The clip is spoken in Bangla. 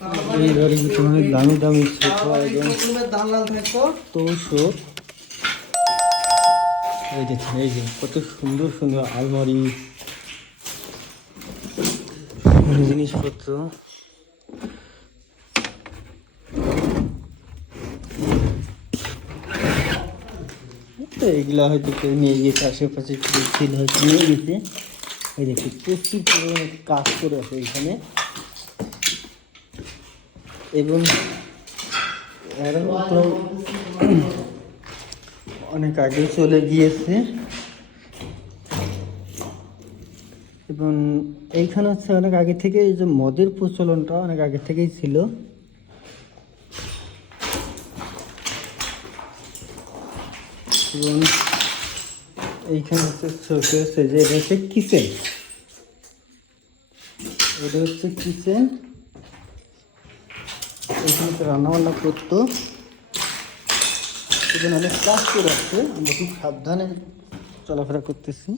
এই গাড়ির ভিতরে অনেক দামি দামি সোফা এবং তোষক। এই দেখুন, এই যে কত সুন্দর সুন্দর আলমারি জিনিসপত্র। তো এগুলা হয়তো কেউ নিয়ে গেছে, আশেপাশে ছিল হয়তো নিয়ে গেছে। এই দেখি প্রচুর পরিমাণে কাজ করে আছে এখানে, এবং তো অনেক আগে চলে গিয়েছে। এবং এইখানে হচ্ছে অনেক আগে থেকে এই যে মদের প্রচলনটা অনেক আগে থেকেই ছিল। এবং এইখানে হচ্ছে হচ্ছে যে এটা হচ্ছে কিচেন, এটা হচ্ছে কিচেন। এখানে তো রান্নাবান্না করতো, এখানে অনেক কাজ করে আছে। আমরা খুব সাবধানে চলাফেরা করতেছি।